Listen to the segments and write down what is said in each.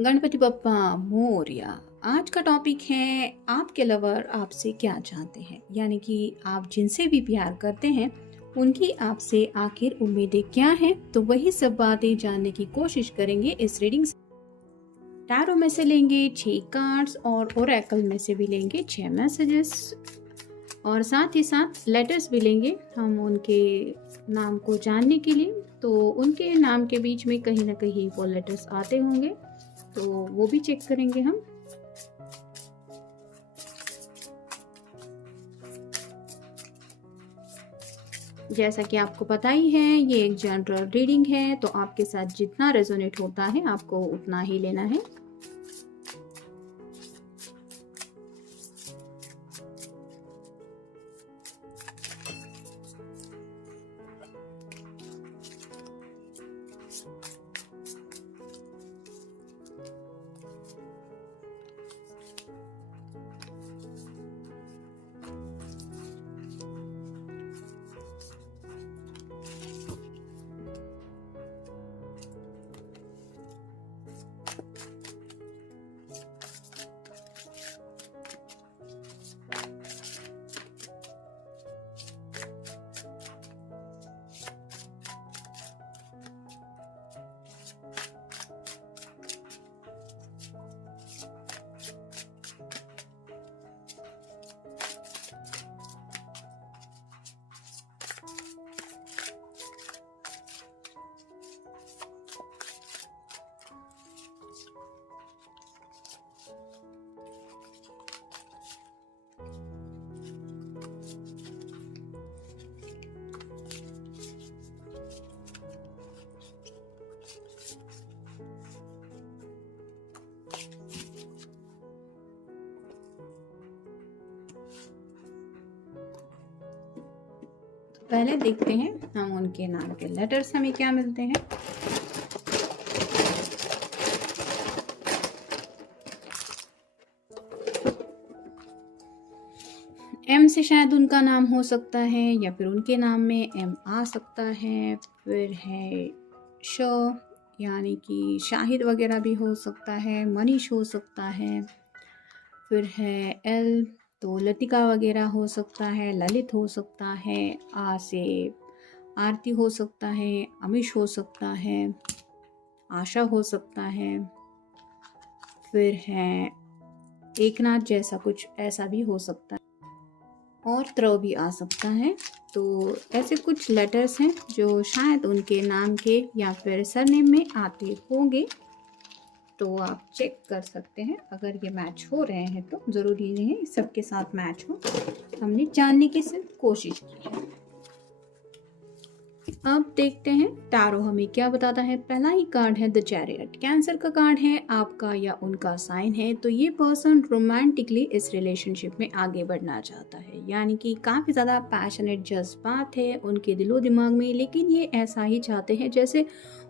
गणपति बप्पा मोरया। आज का टॉपिक है आपके लवर आपसे क्या चाहते हैं, यानी कि आप जिनसे भी प्यार करते हैं उनकी आपसे आखिर उम्मीदें क्या हैं। तो वही सब बातें जानने की कोशिश करेंगे इस रीडिंग से। टैरो में से लेंगे 6 कार्ड्स और ओरेकल में से भी लेंगे 6 मैसेजेस और साथ ही साथ लेटर्स भी लेंगे हम उनके नाम को जानने के लिए। तो उनके नाम के बीच में कहीं ना कहीं वो लेटर्स आते होंगे, तो वो भी चेक करेंगे हम। जैसा कि आपको पता ही है, ये एक जनरल रीडिंग है, तो आपके साथ जितना रेजोनेट होता है आपको उतना ही लेना है। पहले देखते हैं हम उनके नाम के लेटर्स हमें क्या मिलते हैं। एम से शायद उनका नाम हो सकता है, या फिर उनके नाम में एम आ सकता है। फिर है श, यानी कि शाहिद वगैरह भी हो सकता है, मनीष हो सकता है। फिर है एल, तो लतिका वगैरह हो सकता है, ललित हो सकता है। आ से आरती हो सकता है, अमीश हो सकता है, आशा हो सकता है। फिर है एकनाथ जैसा कुछ ऐसा भी हो सकता है, और त्रव भी आ सकता है। तो ऐसे कुछ लेटर्स हैं जो शायद उनके नाम के या फिर सरनेम में आते होंगे, तो आप चेक कर सकते हैं। अगर ये मैच हो रहे हैं तो ज़रूरी नहीं है सबके साथ मैच हो, हमने जानने की सिर्फ कोशिश की है। अब देखते हैं टैरो हमें क्या बताता है। पहला ही कार्ड है द चैरियट। कैंसर का कार्ड है, आपका या उनका साइन है। तो ये पर्सन रोमांटिकली इस रिलेशनशिप में आगे बढ़ना चाहता है, यानी कि काफ़ी ज़्यादा पैशनेट जज्बात है उनके दिलो दिमाग में, लेकिन ये ऐसा ही चाहते हैं जैसे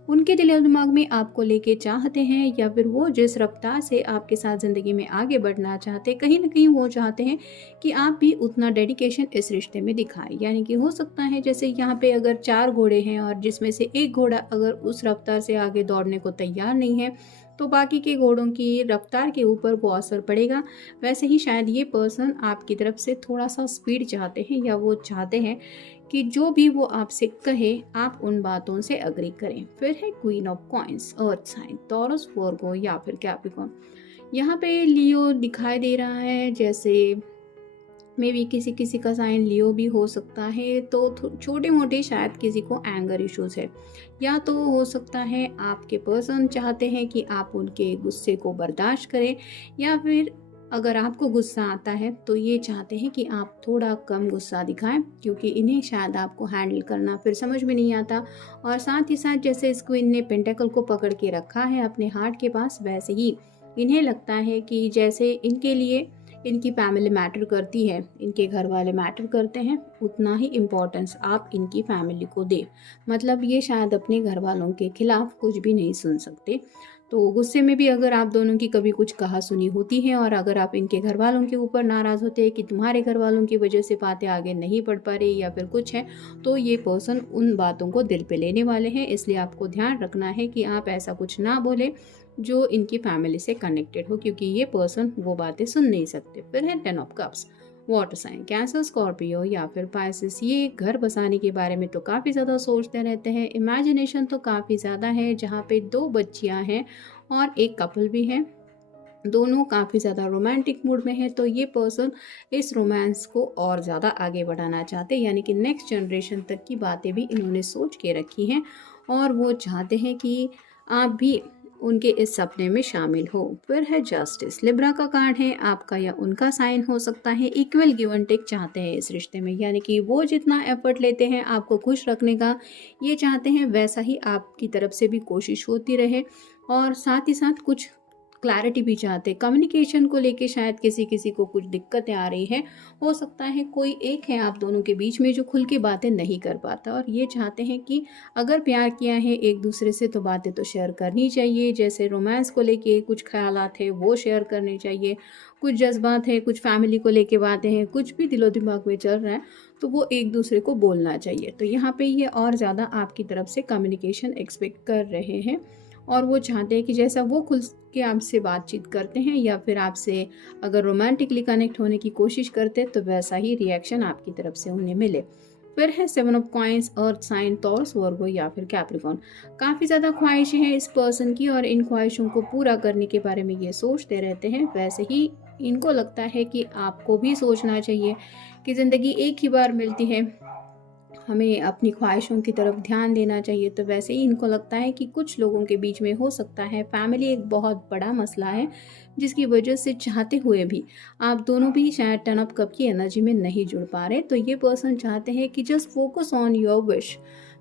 उनके दिलो दिमाग में आपको लेके चाहते हैं, या फिर वो जिस रफ्तार से आपके साथ ज़िंदगी में आगे बढ़ना चाहते हैं, कहीं ना कहीं वो चाहते हैं कि आप भी उतना डेडिकेशन इस रिश्ते में दिखाएं। यानी कि हो सकता है जैसे यहाँ पे अगर 4 घोड़े हैं और जिसमें से एक घोड़ा अगर उस रफ्तार से आगे दौड़ने को तैयार नहीं है, तो बाकी के घोड़ों की रफ्तार के ऊपर वो असर पड़ेगा। वैसे ही शायद ये पर्सन आपकी तरफ से थोड़ा सा स्पीड चाहते हैं, या वो चाहते हैं कि जो भी वो आपसे कहे आप उन बातों से अग्री करें। फिर है queen of coins, earth sign, Taurus, Virgo या फिर कैप्रिकॉर्न। यहाँ पे लियो दिखाई दे रहा है, जैसे मे बी किसी किसी का साइन लियो भी हो सकता है। तो छोटे मोटे शायद किसी को एंगर इश्यूज है, या तो हो सकता है आपके पर्सन चाहते हैं कि आप उनके गुस्से को बर्दाश्त करें, या फिर अगर आपको गुस्सा आता है तो ये चाहते हैं कि आप थोड़ा कम गुस्सा दिखाएं, क्योंकि इन्हें शायद आपको हैंडल करना फिर समझ में नहीं आता। और साथ ही साथ जैसे इस क्वीन ने पेंटेकल को पकड़ के रखा है अपने हार्ट के पास, वैसे ही इन्हें लगता है कि जैसे इनके लिए इनकी फैमिली मैटर करती है, इनके घर वाले मैटर करते हैं, उतना ही इम्पोर्टेंस आप इनकी फैमिली को दें। मतलब ये शायद अपने घर वालों के खिलाफ कुछ भी नहीं सुन सकते। तो गुस्से में भी अगर आप दोनों की कभी कुछ कहा सुनी होती है और अगर आप इनके घर वालों के ऊपर नाराज़ होते हैं कि तुम्हारे घर वालों की वजह से बातें आगे नहीं बढ़ पा रही या फिर कुछ है, तो ये पर्सन उन बातों को दिल पे लेने वाले हैं। इसलिए आपको ध्यान रखना है कि आप ऐसा कुछ ना बोले जो इनकी फैमिली से कनेक्टेड हो, क्योंकि ये पर्सन वो बातें सुन नहीं सकते। फिर है 10 of cups, water sign, Cancer, Scorpio या फिर पाइसेस। ये घर बसाने के बारे में तो काफ़ी ज़्यादा सोचते रहते हैं। इमेजिनेशन तो काफ़ी ज़्यादा है, जहाँ पे 2 बच्चियाँ हैं और एक कपल भी है। दोनों काफ़ी ज़्यादा रोमांटिक मूड में है, तो ये पर्सन इस रोमांस को और ज़्यादा आगे बढ़ाना चाहते हैं, यानी कि नेक्स्ट जनरेशन तक की बातें भी इन्होंने सोच के रखी हैं और वो चाहते हैं कि आप भी उनके इस सपने में शामिल हो। फिर है जस्टिस, लिब्रा का कार्ड है, आपका या उनका साइन हो सकता है। इक्वल गिव एंड टेक चाहते हैं इस रिश्ते में, यानी कि वो जितना एफर्ट लेते हैं आपको खुश रखने का, ये चाहते हैं वैसा ही आपकी तरफ से भी कोशिश होती रहे और साथ ही साथ कुछ क्लैरिटी भी चाहते हैं। कम्युनिकेशन को लेके शायद किसी किसी को कुछ दिक्कतें आ रही हैं, हो सकता है कोई एक है आप दोनों के बीच में जो खुल के बातें नहीं कर पाता और ये चाहते हैं कि अगर प्यार किया है एक दूसरे से तो बातें तो शेयर करनी चाहिए। जैसे रोमांस को लेके कुछ ख्यालात है वो शेयर करने चाहिए, कुछ जज्बात है, कुछ फैमिली को लेके बातें हैं, कुछ भी दिलो दिमाग में चल रहा है तो वो एक दूसरे को बोलना चाहिए। तो यहाँ पे ये और ज़्यादा आपकी तरफ से कम्युनिकेशन एक्सपेक्ट कर रहे हैं और वो चाहते हैं कि जैसा वो खुल के आपसे बातचीत करते हैं या फिर आपसे अगर रोमांटिकली कनेक्ट होने की कोशिश करते हैं तो वैसा ही रिएक्शन आपकी तरफ से उन्हें मिले। फिर है 7 of coins, earth sign, Taurus, Virgo या फिर कैप्रिकॉर्न। काफ़ी ज़्यादा ख्वाहिशें हैं इस पर्सन की और इन ख्वाहिशों को पूरा करने के बारे में ये सोचते रहते हैं। वैसे ही इनको लगता है कि आपको भी सोचना चाहिए कि ज़िंदगी एक ही बार मिलती है, हमें अपनी ख्वाहिशों की तरफ ध्यान देना चाहिए। तो वैसे ही इनको लगता है कि कुछ लोगों के बीच में हो सकता है फैमिली एक बहुत बड़ा मसला है, जिसकी वजह से चाहते हुए भी आप दोनों भी शायद 10 ऑफ कप की एनर्जी में नहीं जुड़ पा रहे। तो ये पर्सन चाहते हैं कि just focus on your wish,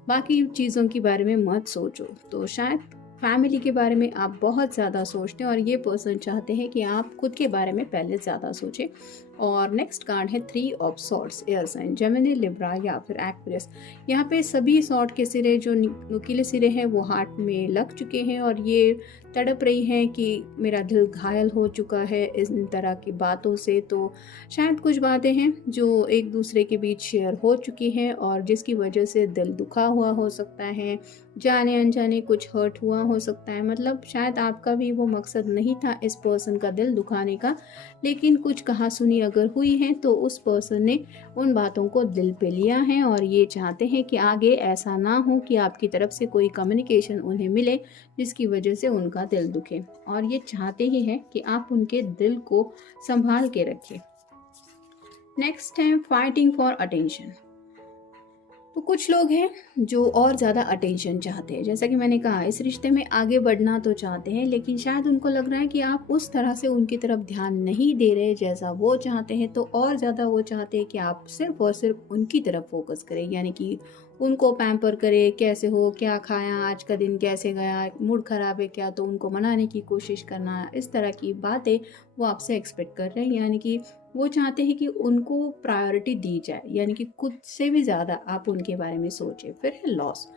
बाकी चीज़ों के बारे में मत सोचो। तो शायद फैमिली के बारे में आप बहुत ज़्यादा सोचते हैं और ये पर्सन चाहते हैं कि आप खुद के बारे में पहले ज़्यादा सोचें। और नेक्स्ट कार्ड है 3 of swords, air sign, Gemini, Libra या फिर एक्वेरियस। यहाँ पे सभी सॉर्ड के सिरे जो नुकीले सिरे हैं वो हार्ट में लग चुके हैं और ये तड़प रही हैं कि मेरा दिल घायल हो चुका है इन तरह की बातों से। तो शायद कुछ बातें हैं जो एक दूसरे के बीच शेयर हो चुकी हैं और जिसकी वजह से दिल दुखा हुआ हो सकता है, जाने अनजाने कुछ हर्ट हुआ हो सकता है। मतलब शायद आपका भी वो मकसद नहीं था इस पर्सन का दिल दुखाने का, लेकिन कुछ कहा सुनी अगर हुई है तो उस पर्सन ने उन बातों को दिल पे लिया है और ये चाहते हैं कि आगे ऐसा ना हो कि आपकी तरफ से कोई कम्युनिकेशन उन्हें मिले जिसकी वजह से उनका दिल दुखे, और ये चाहते ही हैं कि आप उनके दिल को संभाल के रखें। नेक्स्ट है फाइटिंग फॉर अटेंशन। तो कुछ लोग हैं जो और ज़्यादा अटेंशन चाहते हैं। जैसा कि मैंने कहा इस रिश्ते में आगे बढ़ना तो चाहते हैं, लेकिन शायद उनको लग रहा है कि आप उस तरह से उनकी तरफ ध्यान नहीं दे रहे जैसा वो चाहते हैं। तो और ज़्यादा वो चाहते हैं कि आप सिर्फ और सिर्फ उनकी तरफ फोकस करें, यानी कि उनको पैम्पर करें, कैसे हो, क्या खाया, आज का दिन कैसे गया, मूड ख़राब है क्या, तो उनको मनाने की कोशिश करना। इस तरह की बातें वो आपसे एक्सपेक्ट कर रहे हैं, यानी कि वो चाहते हैं कि उनको प्रायोरिटी दी जाए, यानी कि खुद से भी ज़्यादा आप उनके बारे में सोचें। फिर है लॉस।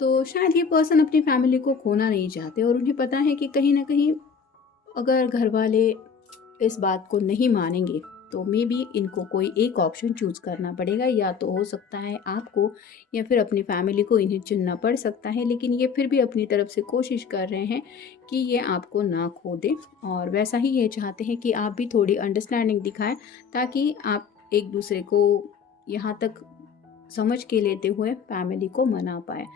तो शायद ये पर्सन अपनी फैमिली को खोना नहीं चाहते और उन्हें पता है कि कहीं ना कहीं अगर घर वाले इस बात को नहीं मानेंगे तो मे बी इनको कोई एक ऑप्शन चूज करना पड़ेगा, या तो हो सकता है आपको या फिर अपनी फैमिली को इन्हें चुनना पड़ सकता है। लेकिन ये फिर भी अपनी तरफ से कोशिश कर रहे हैं कि ये आपको ना खो दे और वैसा ही ये चाहते हैं कि आप भी थोड़ी अंडरस्टैंडिंग दिखाएं ताकि आप एक दूसरे को यहाँ तक समझ के लेते हुए फैमिली को मना पाए।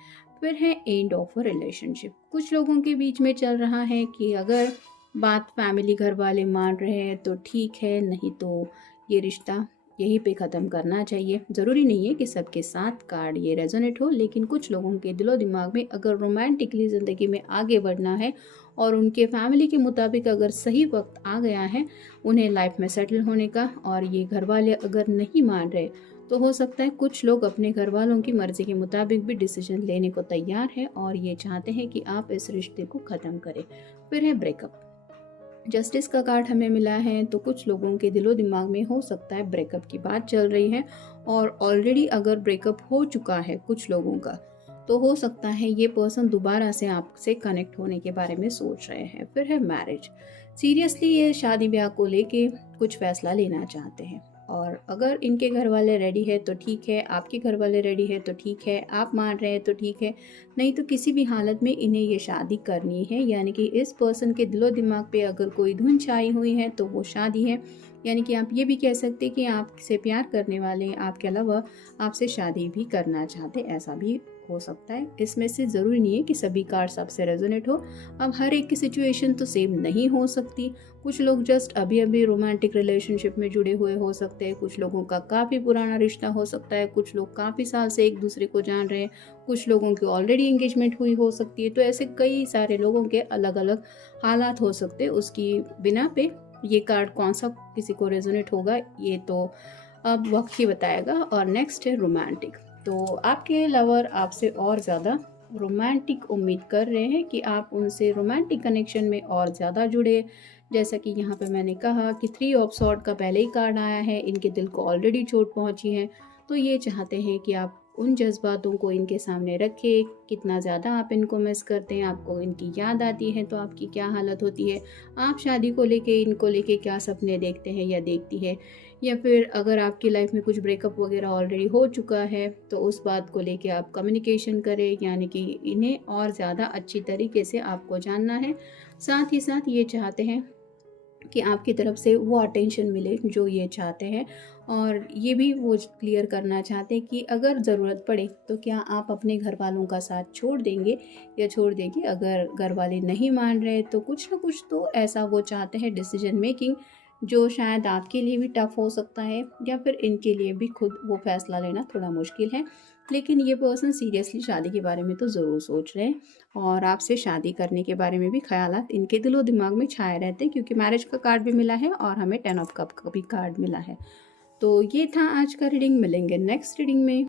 फिर है एंड ऑफ अ रिलेशनशिप। कुछ लोगों के बीच में चल रहा है कि अगर बात फैमिली घर वाले मान रहे हैं तो ठीक है, नहीं तो ये रिश्ता यहीं पे ख़त्म करना चाहिए। ज़रूरी नहीं है कि सबके साथ कार्ड ये रेजोनेट हो, लेकिन कुछ लोगों के दिलो दिमाग में अगर रोमांटिकली ज़िंदगी में आगे बढ़ना है और उनके फैमिली के मुताबिक अगर सही वक्त आ गया है उन्हें लाइफ में सेटल होने का, और ये घर वाले अगर नहीं मान रहे तो हो सकता है कुछ लोग अपने घर वालों की मर्ज़ी के मुताबिक भी डिसीजन लेने को तैयार है और ये चाहते हैं कि आप इस रिश्ते को ख़त्म करें। फिर है ब्रेकअप। जस्टिस का कार्ड हमें मिला है, तो कुछ लोगों के दिलो दिमाग में हो सकता है ब्रेकअप की बात चल रही है और ऑलरेडी अगर ब्रेकअप हो चुका है कुछ लोगों का तो हो सकता है ये पर्सन दोबारा से आपसे कनेक्ट होने के बारे में सोच रहे हैं। फिर है मैरिज, सीरियसली ये शादी ब्याह को लेके कुछ फैसला लेना चाहते हैं, और अगर इनके घर वाले रेडी है तो ठीक है, आपके घर वाले रेडी है तो ठीक है, आप मान रहे हैं तो ठीक है, नहीं तो किसी भी हालत में इन्हें ये शादी करनी है। यानी कि इस पर्सन के दिलो दिमाग पे अगर कोई धुन छाई हुई है तो वो शादी है। यानी कि आप ये भी कह सकते हैं कि आपसे प्यार करने वाले आपके अलावा आपसे शादी भी करना चाहते, ऐसा भी हो सकता है। इसमें से ज़रूरी नहीं है कि सभी कार्ड्स आपसे रेजोनेट हो। अब हर एक की सिचुएशन तो सेम नहीं हो सकती। कुछ लोग जस्ट अभी अभी रोमांटिक रिलेशनशिप में जुड़े हुए हो सकते हैं, कुछ लोगों का काफ़ी पुराना रिश्ता हो सकता है, कुछ लोग काफ़ी साल से एक दूसरे को जान रहे हैं, कुछ लोगों की ऑलरेडी एंगेजमेंट हुई हो सकती है। तो ऐसे कई सारे लोगों के अलग अलग हालात हो सकते हैं। उसकी बिना पे ये कार्ड कौन सा किसी को रेजोनेट होगा ये तो अब वक्त ही बताएगा। और नेक्स्ट है रोमांटिक। तो आपके लवर आपसे और ज़्यादा रोमांटिक उम्मीद कर रहे हैं कि आप उनसे रोमांटिक कनेक्शन में और ज़्यादा जुड़े। जैसा कि यहाँ पे मैंने कहा कि 3 ऑफ सॉर्ड का पहले ही कार्ड आया है, इनके दिल को ऑलरेडी चोट पहुँची है। तो ये चाहते हैं कि आप उन जज्बातों को इनके सामने रखें, कितना ज़्यादा आप इनको मिस करते हैं, आपको इनकी याद आती है तो आपकी क्या हालत होती है, आप शादी को लेके इनको लेके क्या सपने देखते हैं या देखती है, या फिर अगर आपकी लाइफ में कुछ ब्रेकअप वगैरह ऑलरेडी हो चुका है तो उस बात को लेके आप कम्युनिकेशन करें। यानी कि इन्हें और ज़्यादा अच्छी तरीके से आपको जानना है। साथ ही साथ ये चाहते हैं कि आपकी तरफ से वो अटेंशन मिले जो ये चाहते हैं, और ये भी वो क्लियर करना चाहते हैं कि अगर ज़रूरत पड़े तो क्या आप अपने घर वालों का साथ छोड़ देंगे या छोड़ देंगे। अगर घर वाले नहीं मान रहे तो कुछ ना कुछ तो ऐसा वो चाहते हैं डिसीजन मेकिंग जो शायद आपके लिए भी टफ हो सकता है, या फिर इनके लिए भी खुद वो फैसला लेना थोड़ा मुश्किल है। लेकिन ये पर्सन सीरियसली शादी के बारे में तो ज़रूर सोच रहे हैं, और आपसे शादी करने के बारे में भी ख्यालात इनके दिलो दिमाग में छाए रहते हैं, क्योंकि मैरिज का कार्ड भी मिला है और हमें 10 ऑफ कप का भी कार्ड मिला है। तो ये था आज का रीडिंग। मिलेंगे नेक्स्ट रीडिंग में।